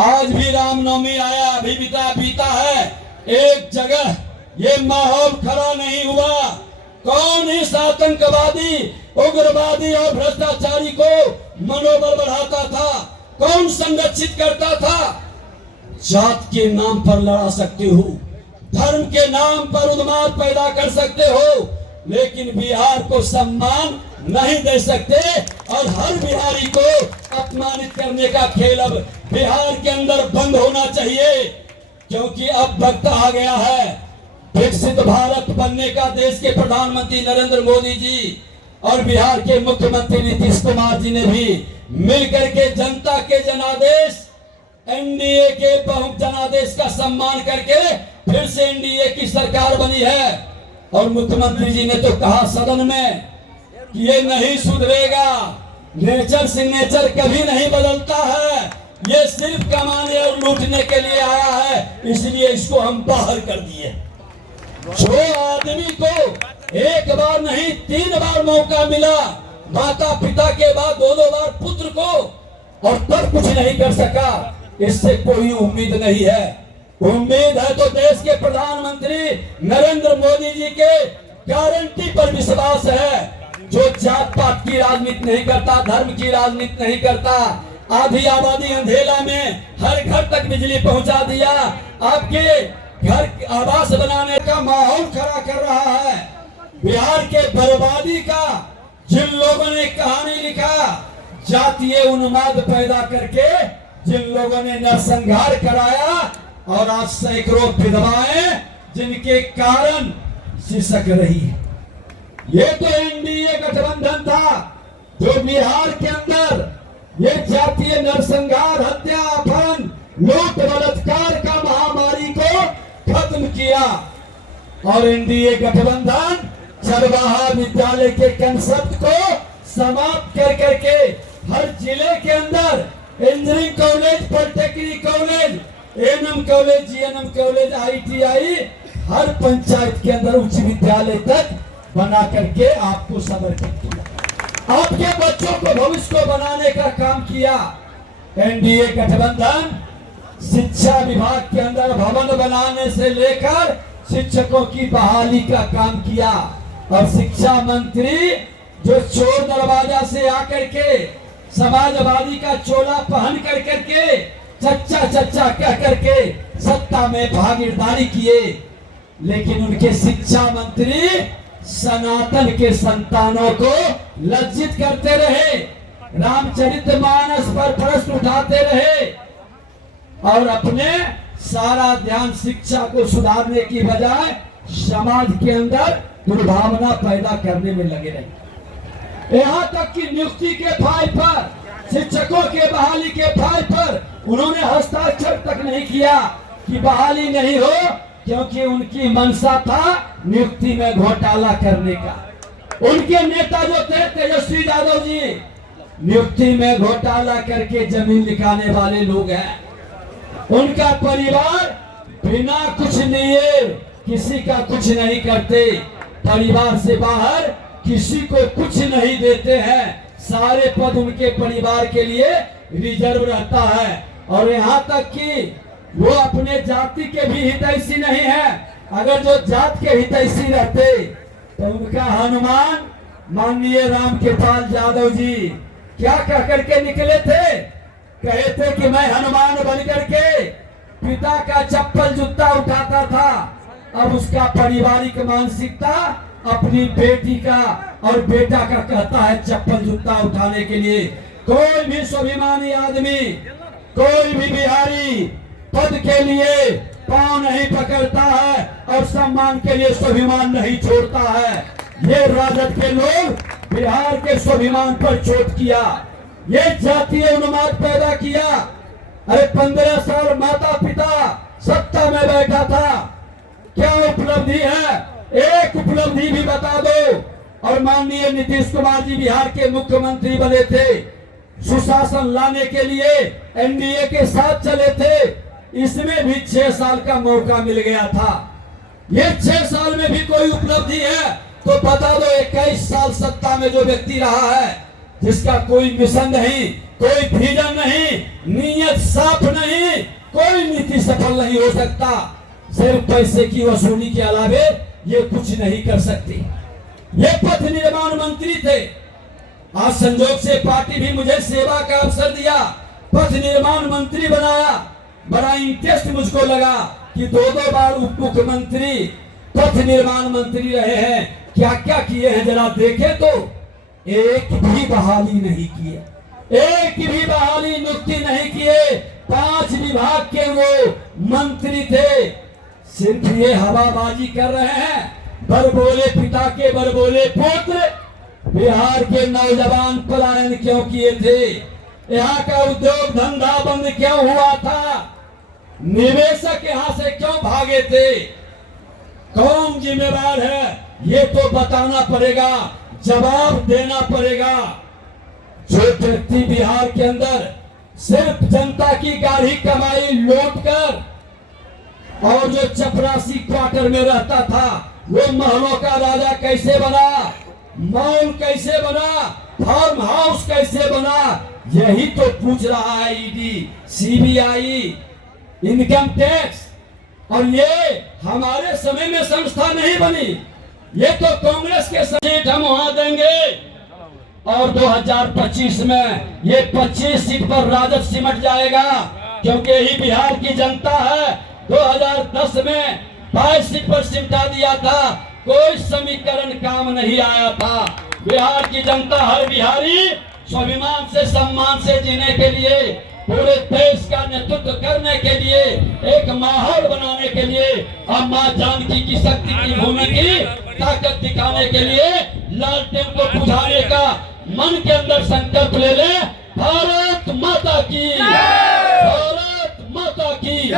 आज भी रामनवमी आया, अभी बीता है। एक जगह ये माहौल खड़ा नहीं हुआ। कौन इस आतंकवादी, उग्रवादी और भ्रष्टाचारी को मनोबल बढ़ाता था? कौन संरक्षित करता था? जात के नाम पर लड़ा सकते हो, धर्म के नाम पर उन्माद पैदा कर सकते हो, लेकिन बिहार को सम्मान नहीं दे सकते। और हर बिहारी को अपमानित करने का खेल अब बिहार के अंदर बंद होना चाहिए, क्योंकि अब वक्त आ गया है विकसित भारत बनने का। देश के प्रधानमंत्री नरेंद्र मोदी जी और बिहार के मुख्यमंत्री नीतीश कुमार जी ने भी मिलकर के जनता के जनादेश, एनडीए के बहुमत जनादेश का सम्मान करके फिर से एनडीए की सरकार बनी है। और मुख्यमंत्री जी ने तो कहा सदन में कि ये नहीं सुधरेगा, नेचर सिग्नेचर कभी नहीं बदलता है, ये सिर्फ कमाने और लूटने के लिए आया है, इसलिए इसको हम बाहर कर दिए। जो आदमी को एक बार नहीं 3 बार मौका मिला, माता पिता के बाद 2 बार पुत्र को, और तब कुछ नहीं कर सका, इससे कोई उम्मीद नहीं है। उम्मीद है तो देश के प्रधानमंत्री नरेंद्र मोदी जी के गारंटी पर विश्वास है, जो जात पात की राजनीति नहीं करता, धर्म की राजनीति नहीं करता, आधी आबादी अंधेला में हर घर तक बिजली पहुंचा दिया, आपके घर आवास बनाने का माहौल खड़ा कर रहा है। बिहार के बर्बादी का जिन लोगों ने कहानी लिखा, जातीय उन्माद पैदा करके जिन लोगों ने नरसंहार कराया, और आज सैकड़ों विधवाएं जिनके कारण सिसक रही है। ये तो एनडीए गठबंधन था जो बिहार के अंदर ये जातीय नरसंहार, हत्या, अपहरण, लूट, बलात्कार का महामारी को खत्म किया। और एनडीए गठबंधन चरवाहा विद्यालय के कंसेप्ट को समाप्त कर करके हर जिले के अंदर engineering college, polytechnic college, ANM college, GNM college, ITI हर पंचायत के अंदर उच्च विद्यालय तक बना करके आपको समर्पित किया। आपके बच्चों को, भविष्य को बनाने का काम किया। एनडीए गठबंधन शिक्षा विभाग के अंदर भवन बनाने से लेकर शिक्षकों की बहाली का काम किया। और शिक्षा मंत्री जो चोर दरवाजा से आकर के समाजवादी का चोला पहन कर करके चच्चा चच्चा कह करके सत्ता में भागीदारी किए, लेकिन उनके शिक्षा मंत्री सनातन के संतानों को लज्जित करते रहे, रामचरितमानस पर प्रश्न उठाते रहे, और अपने सारा ध्यान शिक्षा को सुधारने की बजाय समाज के अंदर दुर्भावना पैदा करने में लगे रहे। यहाँ तक कि नियुक्ति के फाइल पर, शिक्षकों के बहाली के फाइल पर उन्होंने हस्ताक्षर तक नहीं किया कि बहाली नहीं हो, क्योंकि उनकी मंशा था नियुक्ति में घोटाला करने का। उनके नेता जो थे तेजस्वी यादव जी, नियुक्ति में घोटाला करके जमीन लिखाने वाले लोग हैं। उनका परिवार बिना कुछ लिए किसी का कुछ नहीं करते, परिवार से बाहर किसी को कुछ नहीं देते हैं, सारे पद उनके परिवार के लिए रिजर्व रहता है। और यहाँ तक कि वो अपने जाति के भी हितैषी नहीं है। अगर जो जात के हितैषी रहते तो उनका हनुमान माननीय रामकृपाल यादव जी क्या कह करके निकले थे? कहे थे कि मैं हनुमान बन करके पिता का चप्पल जूता उठाता था। अब उसका पारिवारिक मानसिकता अपनी बेटी का और बेटा का कहता है चप्पल जूता उठाने के लिए। कोई भी स्वाभिमानी आदमी, कोई भी बिहारी पद के लिए पांव नहीं पकड़ता है और सम्मान के लिए स्वाभिमान नहीं छोड़ता है। ये राजद के लोग बिहार के स्वाभिमान पर चोट किया, ये जातीय उन्माद पैदा किया। अरे 15 साल माता पिता सत्ता में बैठा था, क्या उपलब्धि है? एक उपलब्धि भी बता दो। और माननीय नीतीश कुमार जी बिहार के मुख्यमंत्री बने थे, सुशासन लाने के लिए एनडीए के साथ चले थे, इसमें भी 6 साल का मौका मिल गया था। ये 6 साल में भी कोई उपलब्धि है तो बता दो। 21 साल सत्ता में जो व्यक्ति रहा है, जिसका कोई मिशन नहीं, कोई विजन नहीं, नीयत साफ नहीं, कोई नीति सफल नहीं हो सकता। सिर्फ पैसे की वसूली के अलावे ये कुछ नहीं कर सकती। ये पथ निर्माण मंत्री थे। आज संजोग से पार्टी भी मुझे सेवा का अवसर दिया, पथ निर्माण मंत्री बनाया। बड़ा इंटरेस्ट मुझको लगा कि दो बार उप मुख्यमंत्री पथ निर्माण मंत्री रहे हैं। क्या क्या किए हैं जरा देखें तो। एक भी बहाली नहीं किए, एक भी बहाली नियुक्ति नहीं किए। 5 विभाग के वो मंत्री थे। सिर्फ ये हवाबाजी कर रहे हैं। बड़बोले पिता के बड़बोले पुत्र। बिहार के नौजवान पलायन क्यों किए थे? यहाँ का उद्योग धंधा बंद क्यों हुआ था? निवेशक यहाँ से क्यों भागे थे? कौन जिम्मेवार है? ये तो बताना पड़ेगा, जवाब देना पड़ेगा। जो व्यक्ति बिहार के अंदर सिर्फ जनता की गाढ़ी कमाई लूट कर और जो चपरासी क्वार्टर में रहता था, वो महलों का राजा कैसे बना, मॉल कैसे बना, फार्म हाउस कैसे बना, यही तो पूछ रहा है ईडी, सीबीआई, इनकम टैक्स। और ये हमारे समय में संस्था नहीं बनी, ये तो कांग्रेस के सीट हम वहां देंगे। और 2025 में ये 25 सीट पर राजद सिमट जाएगा, क्योंकि यही बिहार की जनता है। 2010 में 22 सीट पर सिमटा दिया था, कोई समीकरण काम नहीं आया था। बिहार की जनता, हर बिहारी स्वाभिमान से सम्मान से जीने के लिए, पूरे देश का नेतृत्व करने के लिए, एक माहौल बनाने के लिए, अम्मा जानकी की शक्ति की भूमि की ताकत दिखाने के लिए लालटेन को बुझाने का मन के अंदर संकल्प ले ले। भारत माता की, भारत माता की।